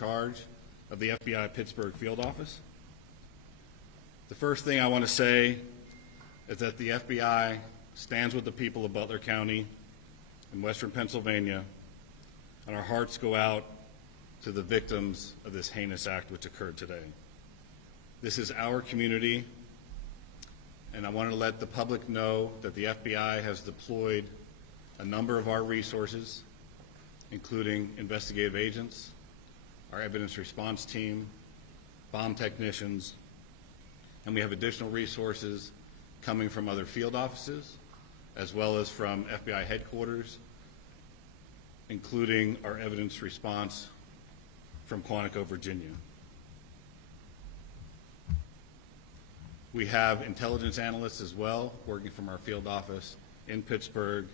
charge of the FBI Pittsburgh field office. The first thing I want to say is that the FBI stands with the people of Butler County in Western Pennsylvania, and our hearts go out to the victims of this heinous act which occurred today. This is our community, and I want to let the public know that the FBI has deployed a number of our resources, including investigative agents, our evidence response team, bomb technicians, and we have additional resources coming from other field offices, as well as from FBI headquarters, including our evidence response from Quantico, Virginia. We have intelligence analysts as well, working from our field office in Pittsburgh,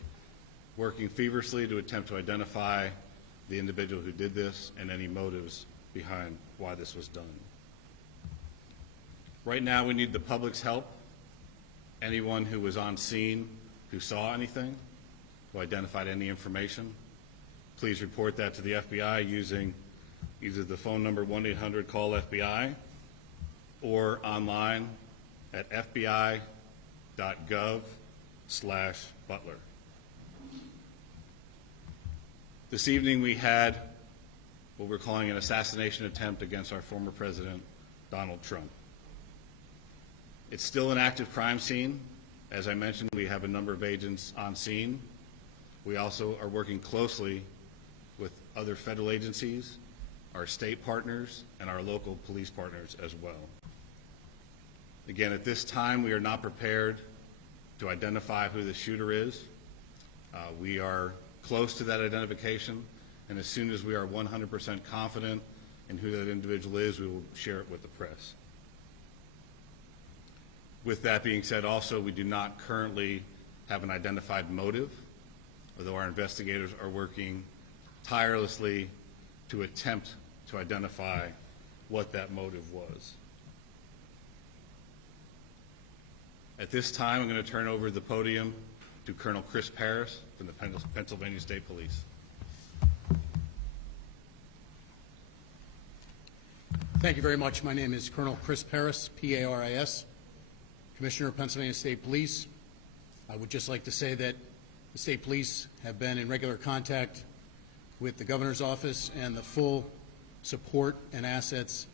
working feverishly to attempt to identify the individual who did this and any motives behind why this was done. Right now, we need the public's help. Anyone who was on scene who saw anything, who identified any information, please report that to the FBI using either the phone number 1-800-CALL-FBI or online at fbi.gov/Butler. This evening we had what we're calling an assassination attempt against our former president, Donald Trump. It's still an active crime scene. As I mentioned, we have a number of agents on scene. We also are working closely with other federal agencies, our state partners, and our local police partners as well. Again, at this time, we are not prepared to identify who the shooter is. We are close to that identification, and as soon as we are 100% confident in who that individual is, we will share it with the press. With that being said, also, we do not currently have an identified motive, although our investigators are working tirelessly to attempt to identify what that motive was. At this time, I'm going to turn over the podium to Colonel Chris Paris from the Pennsylvania State Police. Thank you very much. My name is Colonel Chris Paris, P-A-R-I-S, Commissioner of Pennsylvania State Police. I would just like to say that the State Police have been in regular contact with the Governor's Office, and the full support and assets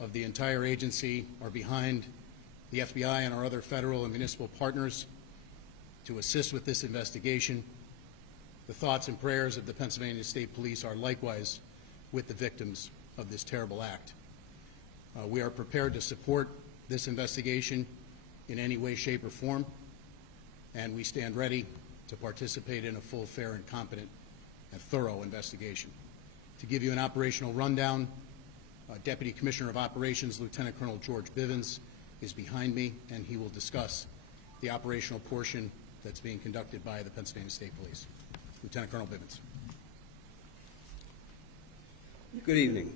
of the entire agency are behind the FBI and our other federal and municipal partners to assist with this investigation. The thoughts and prayers of the Pennsylvania State Police are likewise with the victims of this terrible act. We are prepared to support this investigation in any way, shape, or form, and we stand ready to participate in a full, fair, and competent and thorough investigation. To give you an operational rundown, Deputy Commissioner of Operations, Lieutenant Colonel George Bivens, is behind me, and he will discuss the operational portion that's being conducted by the Pennsylvania State Police. Lieutenant Colonel Bivens. Good evening.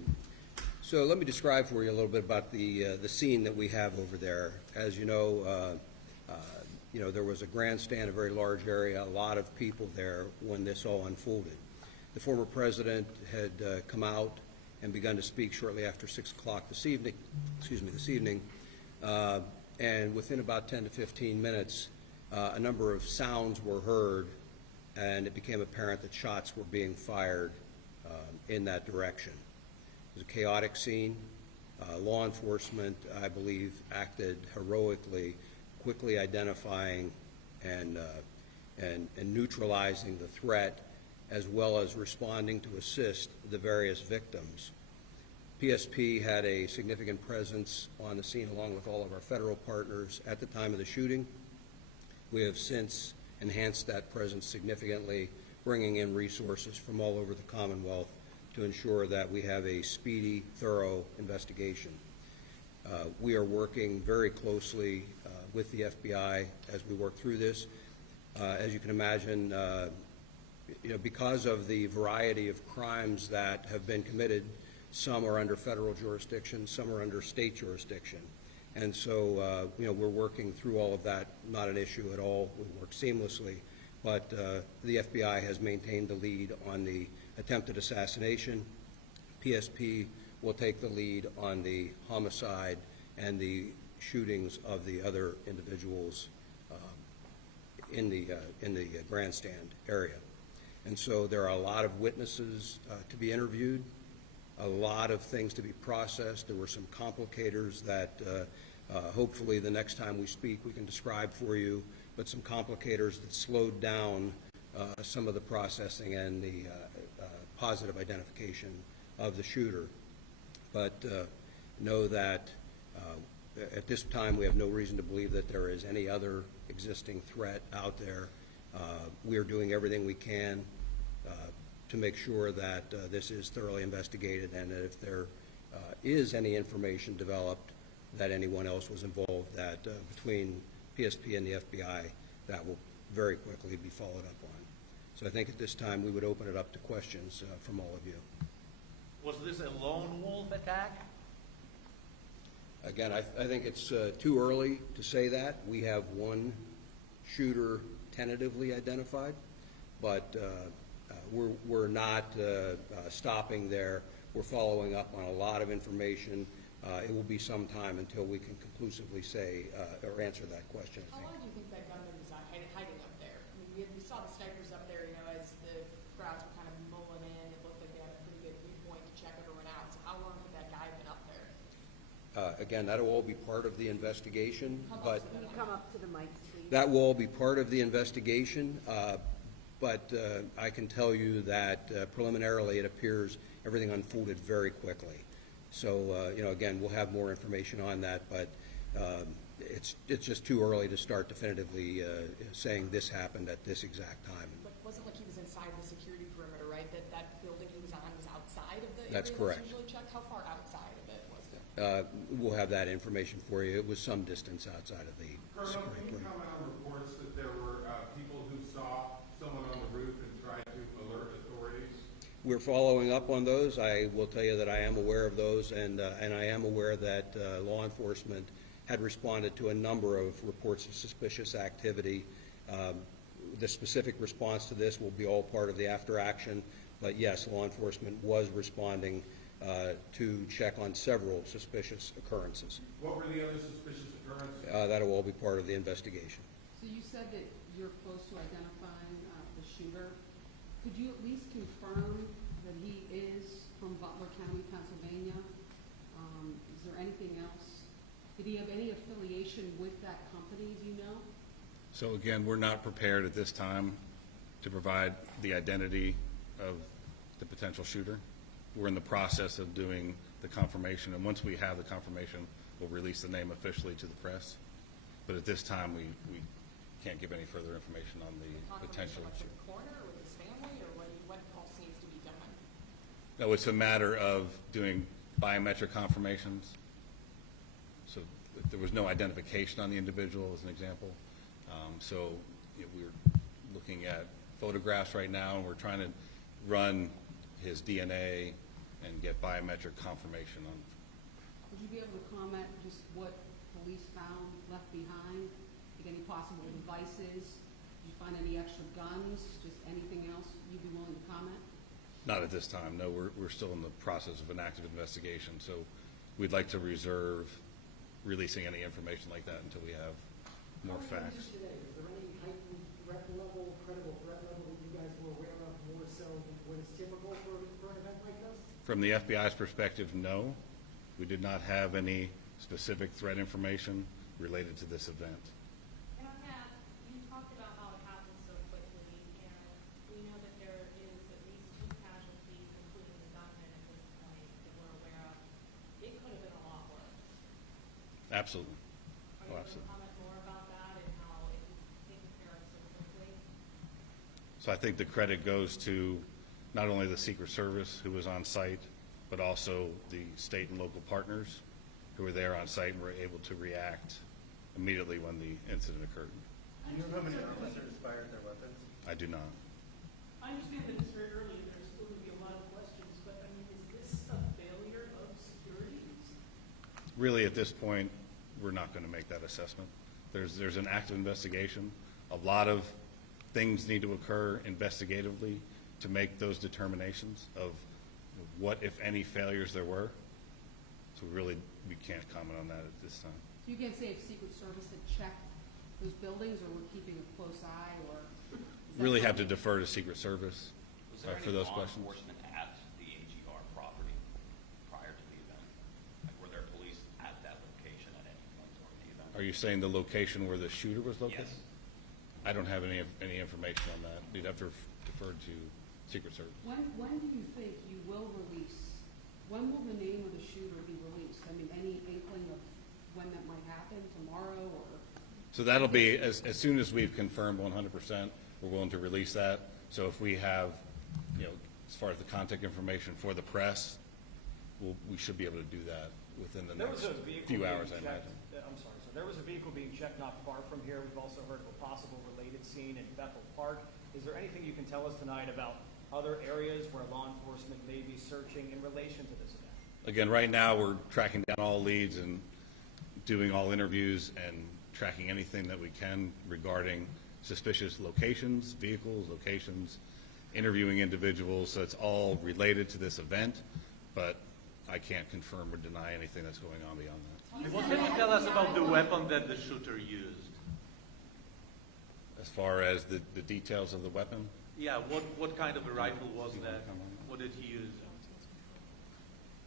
So let me describe for you a little bit about the scene that we have over there. As you know, there was a grandstand, a very large area, a lot of people there when this all unfolded. The former president had come out and begun to speak shortly after 6 o'clock this evening. And within about 10 to 15 minutes, a number of sounds were heard, and it became apparent that shots were being fired in that direction. It was a chaotic scene. Law enforcement, I believe, acted heroically, quickly identifying and neutralizing the threat, as well as responding to assist the various victims. PSP had a significant presence on the scene along with all of our federal partners at the time of the shooting. We have since enhanced that presence significantly, bringing in resources from all over the Commonwealth to ensure that we have a speedy, thorough investigation. We are working very closely with the FBI as we work through this. As you can imagine, because of the variety of crimes that have been committed, some are under federal jurisdiction, some are under state jurisdiction. And so, we're working through all of that, not an issue at all. We work seamlessly. But the FBI has maintained the lead on the attempted assassination. PSP will take the lead on the homicide and the shootings of the other individuals in the grandstand area. And so there are a lot of witnesses to be interviewed, a lot of things to be processed. There were some complicators that hopefully the next time we speak we can describe for you, but some complicators that slowed down some of the processing and the positive identification of the shooter. But know that at this time we have no reason to believe that there is any other existing threat out there. We are doing everything we can to make sure that this is thoroughly investigated, and that if there is any information developed that anyone else was involved, that between PSP and the FBI, that will very quickly be followed up on. So I think at this time we would open it up to questions from all of you. Was this a lone wolf attack? Again, I think it's too early to say that. We have one shooter tentatively identified, but we're not stopping there. We're following up on a lot of information. It will be some time until we can conclusively say or answer that question. How long do you think that gunman was hiding up there? I mean, we saw the snipers up there, as the crowds were kind of mulling in. It looked like they had a pretty good viewpoint to check everyone out. So how long had that guy been up there? Again, that'll all be part of the investigation, but Can you come up to the mic, please? that will all be part of the investigation. But I can tell you that preliminarily it appears everything unfolded very quickly. So, again, we'll have more information on that, but it's just too early to start definitively saying this happened at this exact time. But it wasn't like he was inside the security perimeter, right? That building he was on was outside of the That's area correct. that's usually checked? How far outside of it was it? We'll have that information for you. It was some distance outside of the Colonel, security can you perimeter. comment on reports that there were people who saw someone on the roof and tried to alert authorities? We're following up on those. I will tell you that I am aware of those, and I am aware that law enforcement had responded to a number of reports of suspicious activity. The specific response to this will be all part of the after action, but yes, law enforcement was responding to check on several suspicious occurrences. What were the other suspicious occurrences? That'll all be part of the investigation. So you said that you're close to identifying the shooter. Could you at least confirm that he is from Butler County, Pennsylvania? Is there anything else? Did he have any affiliation with that company, do you know? So again, we're not prepared at this time to provide the identity of the potential shooter. We're in the process of doing the confirmation, and once we have the confirmation, we'll release the name officially to the press. But at this time, we can't give any further information on the potential Confirmation shooter. with the coroner or with his family, or what else needs to be done? No, it's a matter of doing biometric confirmations. So there was no identification on the individual, as an example. So we're looking at photographs right now, and we're trying to run his DNA and get biometric confirmation on. Would you be able to comment just what police found left behind? Like any possible devices? Did you find any extra guns? Just anything else you'd be willing to comment? Not at this time, no. We're still in the process of an active investigation, so we'd like to reserve releasing any information like that until we have more facts. Today, is there any heightened threat level, credible threat level that you guys were aware of more so than what is typical for an event like this? From the FBI's perspective, no. We did not have any specific threat information related to this event. And on that, you talked about how it happened so quickly, and we know that there is at least 2 casualties, including the gunman at this point, that we're aware of. It could have been a lot worse. Absolutely. Are you able to comment more about that and how it was taken care of so quickly? So I think the credit goes to not only the Secret Service, who was on site, but also the state and local partners who were there on site and were able to react immediately when the incident occurred. Do you know how many officers fired their weapons? I do not. I understand that it's very early and there's still going to be a lot of questions, but I mean, is this a failure of security? Really, at this point, we're not going to make that assessment. There's an active investigation. A lot of things need to occur investigatively to make those determinations of what, if any, failures there were. So we can't comment on that at this time. So you can't say if Secret Service had checked those buildings, or we're keeping a close eye, or? is that Really have to something- defer to Secret Service Was there for any those law questions. enforcement at the AGR property prior to the event? Like, were there police at that location at any point during the event? Are you saying the location where the shooter was located? Yes. I don't have any information on that. You'd have to defer to Secret Service. When do you think you will release, when will the name of the shooter be released? I mean, any inkling of when that might happen, tomorrow, or? So that'll be, as soon as we've confirmed 100%, we're willing to release that. So if we have, as far as the contact information for the press, we should be able to do that within the There was next a vehicle few being hours, I checked- imagine. I'm sorry, so there was a vehicle being checked not far from here. We've also heard of a possible related scene in Bethel Park. Is there anything you can tell us tonight about other areas where law enforcement may be searching in relation to this event? Again, right now, we're tracking down all leads and doing all interviews and tracking anything that we can regarding suspicious locations, vehicles, locations, interviewing individuals. So it's all related to this event, but I can't confirm or deny anything that's going on beyond that. What can you tell us about the weapon that the shooter used? As far as the details of the weapon, Yeah, what kind of a rifle was that? What did he use?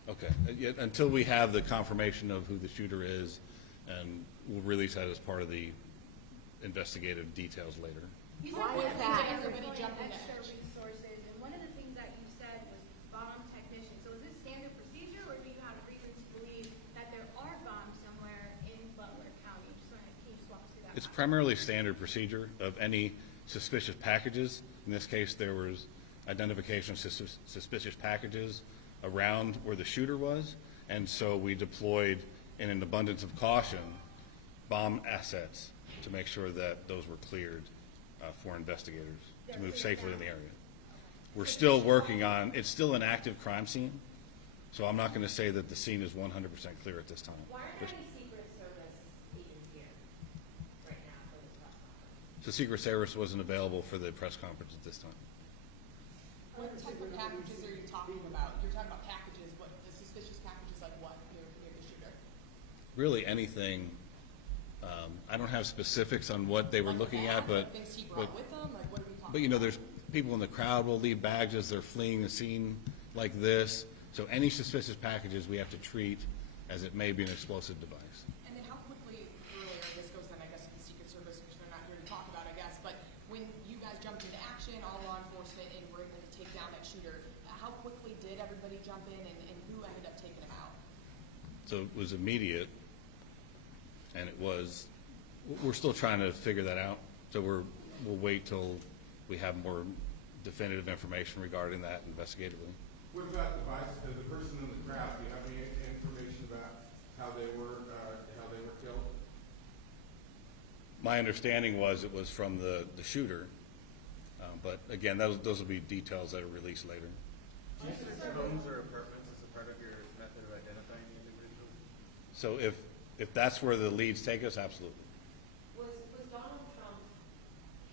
okay. Yet, until we have the confirmation of who the shooter is, and we'll release that as part of the investigative details later. You Why said is one that? thing Everybody employing jumping in. extra resources, and one of the things that you said was bomb technician. So is this standard procedure, or do you have reason to believe that there are bombs somewhere in Butler County? Can you just walk us through that? It's primarily standard procedure of any suspicious packages. In this case, there was identification of suspicious packages around where the shooter was, and so we deployed, in an abundance of caution, bomb assets to make sure that those were cleared for investigators to move safely in the area. We're still working on, it's still an active crime scene, so I'm not going to say that the scene is 100% clear at this time. Why aren't There's- there any Secret Service agents here right now for this press conference? The Secret Service wasn't available for the press conference at this time. What type of packages are you talking about? You're talking about packages, what, the suspicious packages like what, near the shooter? Really anything, I don't have specifics on what they were Like looking bags, at, but, like things he brought with him, like what are we talking about? but there's people in the crowd will leave bags as they're fleeing the scene like this. So any suspicious packages we have to treat as it may be an explosive device. And then how quickly, earlier, this goes then, I guess, to the Secret Service, which they're not here to talk about, I guess, but when you guys jumped into action, all law enforcement, and were able to take down that shooter, how quickly did everybody jump in, and who ended up taking him out? So it was immediate, and we're still trying to figure that out. So we'll wait till we have more definitive information regarding that investigatively. With that device, the person in the crowd, do you have any information about how they were killed? My understanding was it was from the shooter, but again, those will be details that are released later. Do you search homes or apartments as a part of your method of identifying the individuals? So if that's where the leads take us, absolutely. Was Donald Trump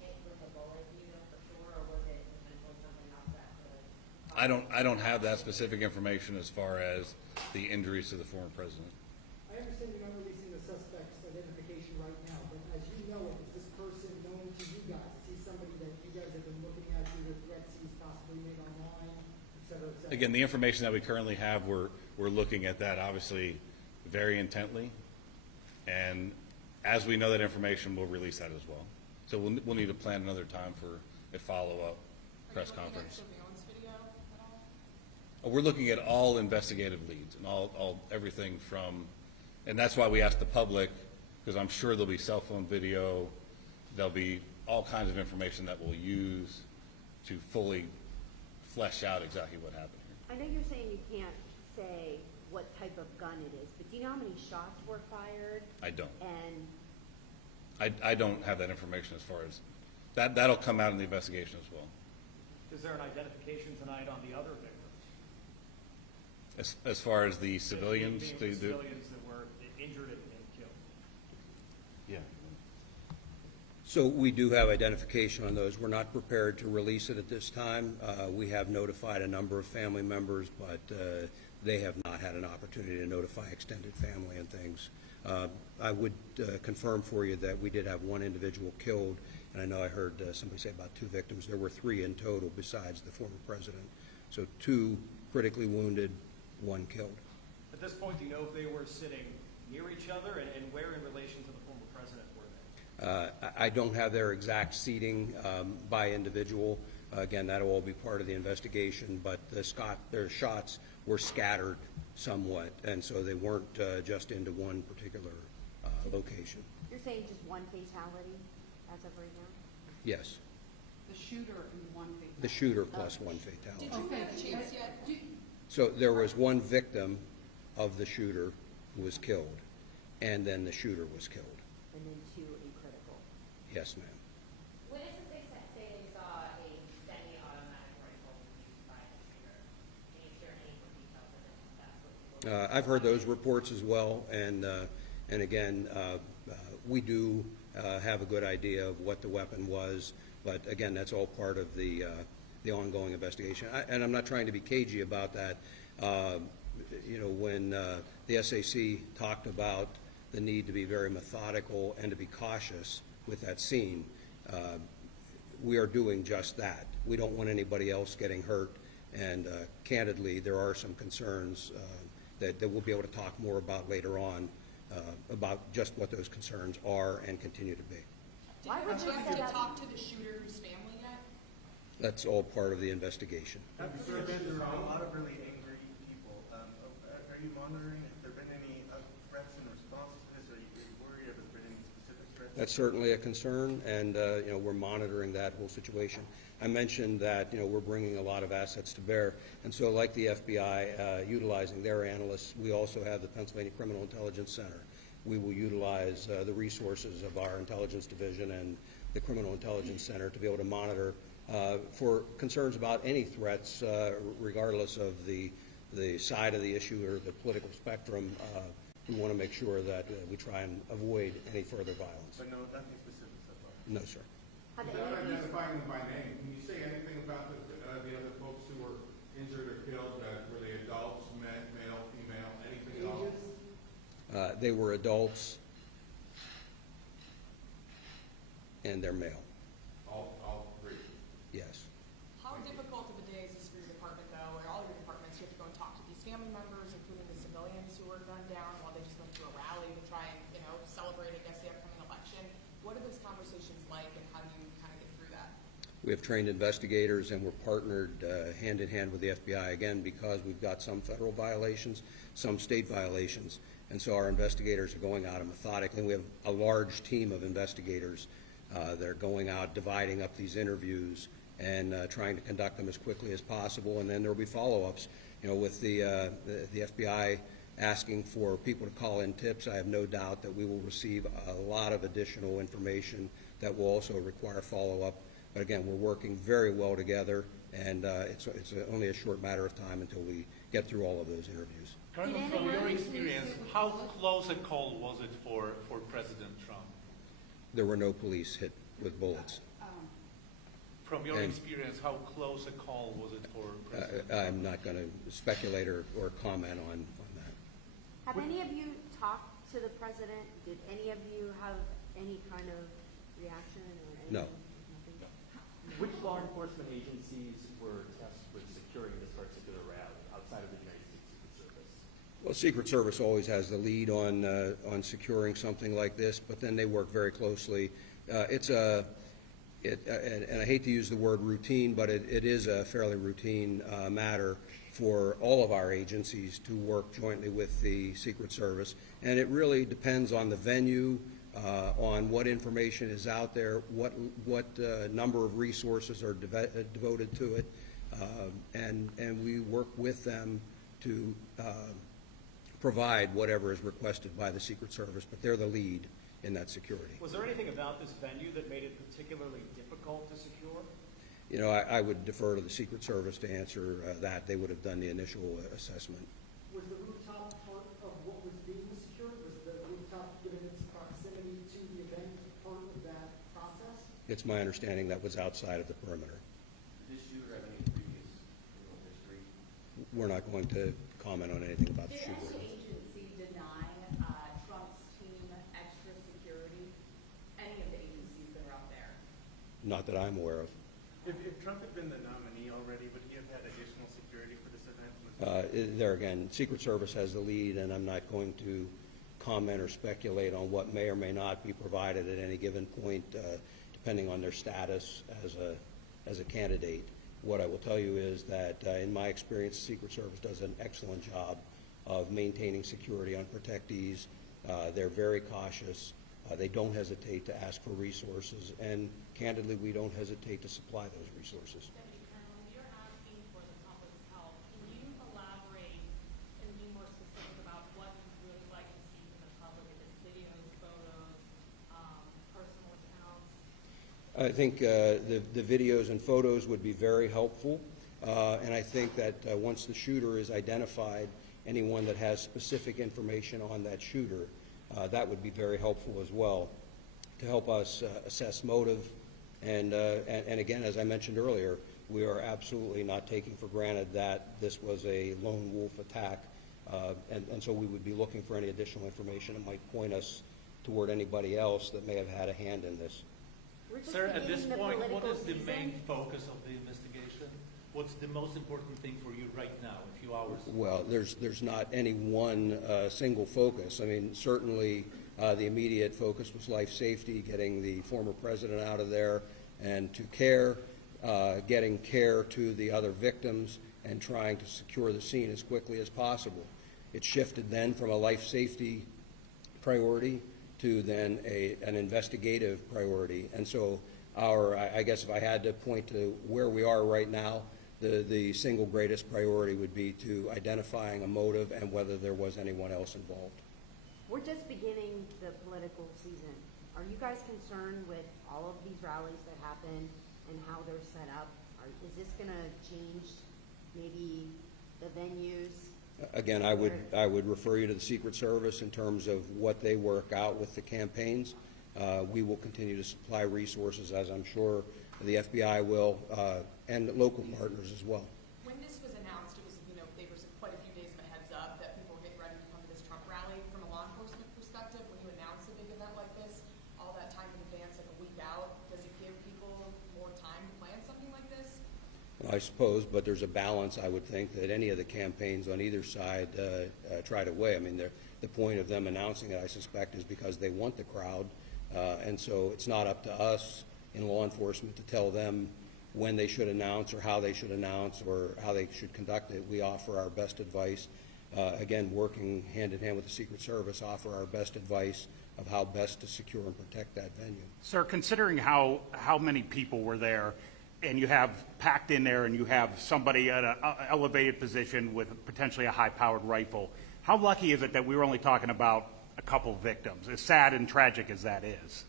hit with a bullet, do you know for sure, or was it potentially something else that could? I don't have that specific information as far as the injuries to the former president. I understand you're not releasing the suspect's identification right now, but as you know, is this person known to you guys? Is he somebody that you guys have been looking at due to threats he's possibly made online, et cetera, et cetera? Again, the information that we currently have, we're looking at that obviously very intently. And as we know that information, we'll release that as well. So we'll need to plan another time for a follow-up press conference. Are you looking at surveillance video at all? We're looking at all investigative leads and all everything from, and that's why we asked the public, because I'm sure there'll be cell phone video, there'll be all kinds of information that we'll use to fully flesh out exactly what happened here. I know you're saying you can't say what type of gun it is, but do you know how many shots were fired? I don't. And I don't have that information as far as, that'll come out in the investigation as well. Is there an identification tonight on the other victims? As far as the civilians, The civilians that were injured and killed? yeah. So we do have identification on those. We're not prepared to release it at this time. We have notified a number of family members, but they have not had an opportunity to notify extended family and things. I would confirm for you that we did have one individual killed, and I know I heard somebody say about 2 victims. There were 3 in total besides the former president. So 2 critically wounded, 1 killed. At this point, do you know if they were sitting near each other, and where in relation to the former president were they? I don't have their exact seating by individual. Again, that'll all be part of the investigation, but their shots were scattered somewhat, and so they weren't just into one particular location. You're saying just one fatality as of right now? Yes, The shooter and one fatality. the shooter plus 1 fatality. Did you have a chance yet? So there was 1 victim of the shooter who was killed, and then the shooter was killed. And then 2 in critical. Yes, ma'am. Witnesses they say they saw a semi-automatic rifle used by the shooter. Can you share any more details of this? That's what I've heard those reports as well, and again, we do have a good idea of what the weapon was, but again, that's all part of the ongoing investigation. And I'm not trying to be cagey about that. When the SAC talked about the need to be very methodical and to be cautious with that scene, we are doing just that. We don't want anybody else getting hurt, and candidly, there are some concerns that we'll be able to talk more about later on about just what those concerns are and continue to be. Did you have a chance to talk to the shooter's family yet? That's all part of the investigation. After the event, there were a lot of really angry people. Are you monitoring? Have there been any threats in response to this? Are you worried? Have there been any specific threats? That's certainly a concern, and we're monitoring that whole situation. I mentioned that we're bringing a lot of assets to bear, and so like the FBI, utilizing their analysts, we also have the Pennsylvania Criminal Intelligence Center. We will utilize the resources of our intelligence division and the Criminal Intelligence Center to be able to monitor for concerns about any threats, regardless of the side of the issue or the political spectrum. We want to make sure that we try and avoid any further violence. But no, nothing specific so far. No, sir. Without identifying them by name, can you say anything about the other folks who were injured or killed? Were they adults, men, male, female, anything at all? They were adults, and they're male. All 3. Yes. How difficult of a day is this for your department, though, or all your departments? You have to go and talk to these family members, including the civilians who were gunned down while they just went to a rally to try and, celebrate, I guess, the upcoming election. What are those conversations like, and how do you kind of get through that? We have trained investigators, and we're partnered hand in hand with the FBI, again, because we've got some federal violations, some state violations, and so our investigators are going out and methodically. We have a large team of investigators that are going out, dividing up these interviews and trying to conduct them as quickly as possible, and then there will be follow-ups. With the FBI asking for people to call in tips, I have no doubt that we will receive a lot of additional information that will also require follow-up. But again, we're working very well together, and it's only a short matter of time until we get through all of those interviews. Colonel, from your experience, how close a call was it for President Trump? There were no police hit with bullets. From your And- experience, how close a call was it for President I'm not going to speculate or comment on that. Have any of you talked to the president? Did any of you have any kind of reaction or anything? No. Nothing? Which law enforcement agencies were tasked with securing this particular rally outside of the United States Secret Service? Well, Secret Service always has the lead on securing something like this, but then they work very closely. And I hate to use the word routine, but it is a fairly routine matter for all of our agencies to work jointly with the Secret Service. And it really depends on the venue, on what information is out there, what number of resources are devoted to it, and we work with them to provide whatever is requested by the Secret Service, but they're the lead in that security. Was there anything about this venue that made it particularly difficult to secure? I would defer to the Secret Service to answer that. They would have done the initial assessment. Was the rooftop part of what was being secured? Was the rooftop, given its proximity to the event, part of that process? It's my understanding that was outside of the perimeter. Did this shooter have any previous criminal history? We're not going to comment on anything about the Did shooter. any agency deny Trump's team extra security? Any of the agencies that are up there? Not that I'm aware of. If Trump had been the nominee already, would he have had additional security for this event? There again, Secret Service has the lead, and I'm not going to comment or speculate on what may or may not be provided at any given point, depending on their status as a candidate. What I will tell you is that, in my experience, the Secret Service does an excellent job of maintaining security on protectees. They're very cautious. They don't hesitate to ask for resources, and candidly, we don't hesitate to supply those resources. Deputy Colonel, when you're asking for the public's help, can you elaborate and be more specific about what you would like to see from the public? If it's videos, photos, personal accounts? I think the videos and photos would be very helpful, and I think that once the shooter is identified, anyone that has specific information on that shooter, that would be very helpful as well to help us assess motive. And again, as I mentioned earlier, we are absolutely not taking for granted that this was a lone wolf attack, and so we would be looking for any additional information that might point us toward anybody else that may have had a hand in this. Sir, at this beginning the point, what political is the main season. focus of the investigation? What's the most important thing for you right now, a few hours? Well, there's not any one single focus. I mean, certainly the immediate focus was life safety, getting the former president out of there and to care, getting care to the other victims, and trying to secure the scene as quickly as possible. It shifted then from a life safety priority to then an investigative priority. And so I guess if I had to point to where we are right now, the single greatest priority would be to identifying a motive and whether there was anyone else involved. We're just beginning the political season. Are you guys concerned with all of these rallies that happen and how they're set up? Is this going to change maybe the venues? Again, I would refer you to the Secret Service in terms of what they work out with the campaigns. We will continue to supply resources, as I'm sure the FBI will, and local partners as well. When this was announced, it was, there was quite a few days of a heads up that people were getting ready to come to this Trump rally. From a law enforcement perspective, when you announce a big event like this, all that time in advance, like a week out, does it give people more time to plan something like this? I suppose, but there's a balance, I would think, that any of the campaigns on either side try to weigh. I mean, the point of them announcing it, I suspect, is because they want the crowd, and so it's not up to us in law enforcement to tell them when they should announce or how they should announce or how they should conduct it. We offer our best advice. Again, working hand in hand with the Secret Service, offer our best advice of how best to secure and protect that venue. Sir, considering how many people were there, and you have packed in there and you have somebody at an elevated position with potentially a high-powered rifle, how lucky is it that we were only talking about a couple victims, as sad and tragic as that is?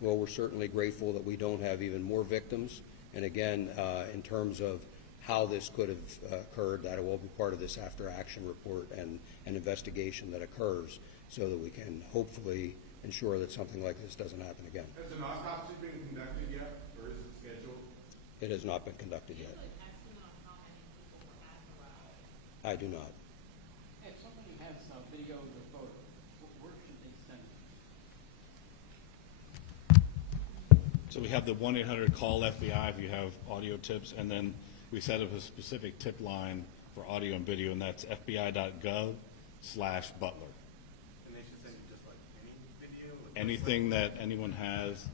Well, we're certainly grateful that we don't have even more victims. And again, in terms of how this could have occurred, that it will be part of this after-action report and an investigation that occurs so that we can hopefully ensure that something like this doesn't happen again. Has an autopsy been conducted yet, or is it scheduled? It has not been conducted yet. I do not. If somebody has videos or photos, where should they send it? So we have the 1-800 call FBI if you have audio tips, and then we set up a specific tip line for audio and video, and that's fbi.gov/Butler. And they should send you just like any video? Anything that anyone has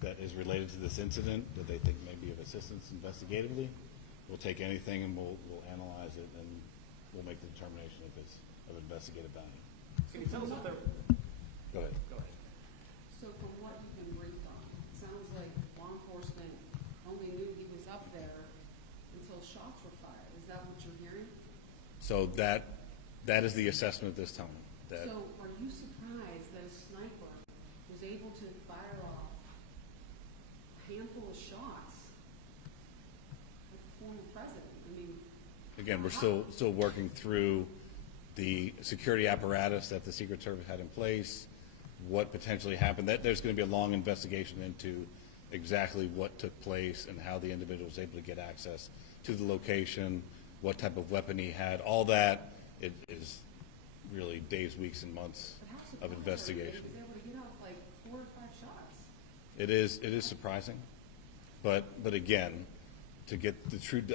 that is related to this incident that they think may be of assistance investigatively, we'll take anything and we'll analyze it, and we'll make the determination if it's of investigative value. Can you tell us if they're... Go ahead. Go ahead. So from what you've been briefed on, it sounds like law enforcement only knew he was up there until shots were fired. Is that what you're hearing? So that is the assessment at this time. That So are you surprised that a sniper was able to fire off a handful of shots at the former president? I mean, again, we're still working through the security apparatus that the Secret Service had in place, what potentially happened. There's going to be a long investigation into exactly what took place and how the individual was able to get access to the location, what type of weapon he had. All that it is really days, weeks, and months of investigation. He was able to get off like 4 or 5 shots. It is surprising, but again, to get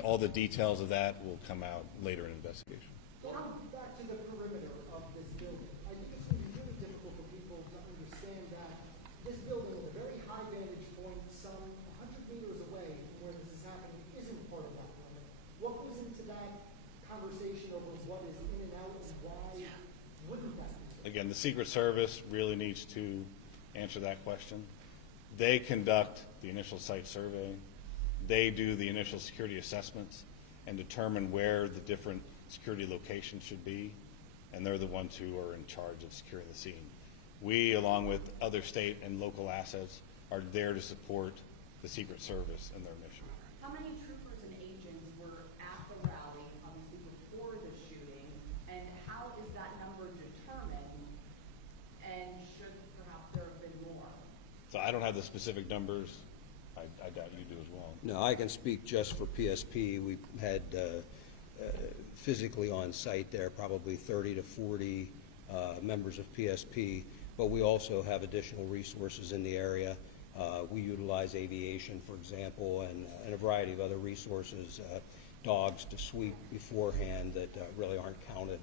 all the details of that will come out later in investigation. Going back to the perimeter of this building, I think it's going to be really difficult for people to understand that this building with a very high vantage point, some 100 meters away from where this is happening, isn't part of that perimeter. What goes into that conversation over what is in and out and why wouldn't that be? Again, the Secret Service really needs to answer that question. They conduct the initial site survey. They do the initial security assessments and determine where the different security locations should be, and they're the ones who are in charge of securing the scene. We, along with other state and local assets, are there to support the Secret Service in their mission. How many troopers and agents were at the rally, obviously before the shooting, and how is that number determined, and should perhaps there have been more? So I don't have the specific numbers. I doubt you do as well. No, I can speak just for PSP. We had physically on site there probably 30 to 40 members of PSP, but we also have additional resources in the area. We utilize aviation, for example, and a variety of other resources, dogs to sweep beforehand that really aren't counted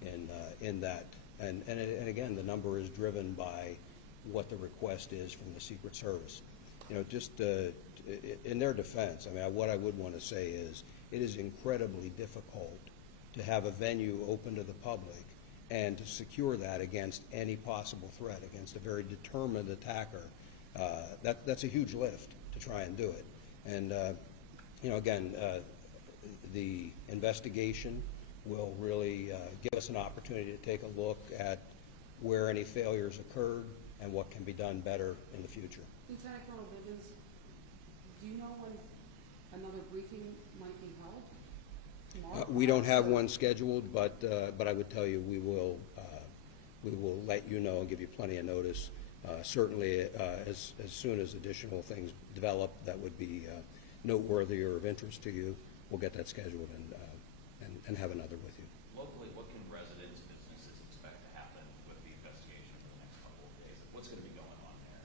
in that. And again, the number is driven by what the request is from the Secret Service. You know, just in their defense, I mean, what I would want to say is it is incredibly difficult to have a venue open to the public and to secure that against any possible threat, against a very determined attacker. That's a huge lift to try and do it. And, you know, again, the investigation will really give us an opportunity to take a look at where any failures occurred and what can be done better in the future. Lieutenant Colonel Bivens, do you know when another briefing might be held? Tomorrow? We don't have one scheduled, but I would tell you we will let you know and give you plenty of notice. Certainly, as soon as additional things develop that would be noteworthy or of interest to you, we'll get that scheduled and have another with you. Locally, what can residents, businesses expect to happen with the investigation for the next couple of days? What's going to be going on there?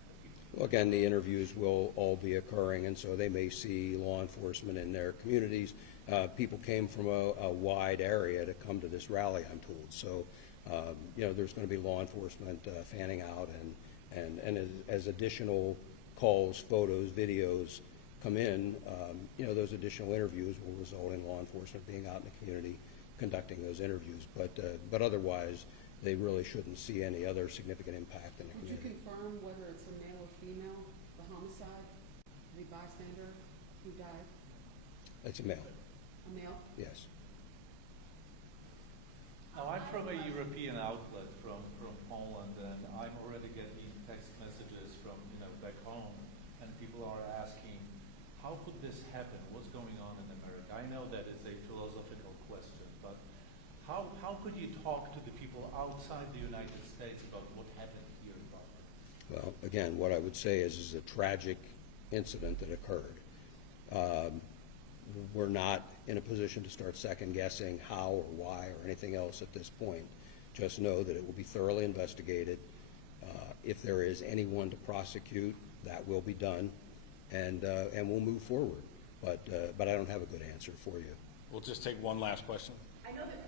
Well, again, the interviews will all be occurring, and so they may see law enforcement in their communities. People came from a wide area to come to this rally, I'm told. So, you know, there's going to be law enforcement fanning out, and as additional calls, photos, videos come in, you know, those additional interviews will result in law enforcement being out in the community conducting those interviews. But otherwise, they really shouldn't see any other significant impact in the Would you community. confirm whether it's a male or female, the homicide, the bystander who died? It's a male, A male? yes. Now, I'm from a European outlet from Poland, and I'm already getting text messages from, back home, and people are asking, how could this happen? What's going on in America? I know that is a philosophical question, but how could you talk to the people outside the United States about what happened here in Butler? Well, again, what I would say is a tragic incident that occurred. We're not in a position to start second-guessing how or why or anything else at this point. Just know that it will be thoroughly investigated. If there is anyone to prosecute, that will be done, and we'll move forward. But I don't have a good answer for you. We'll just take one last question. I know that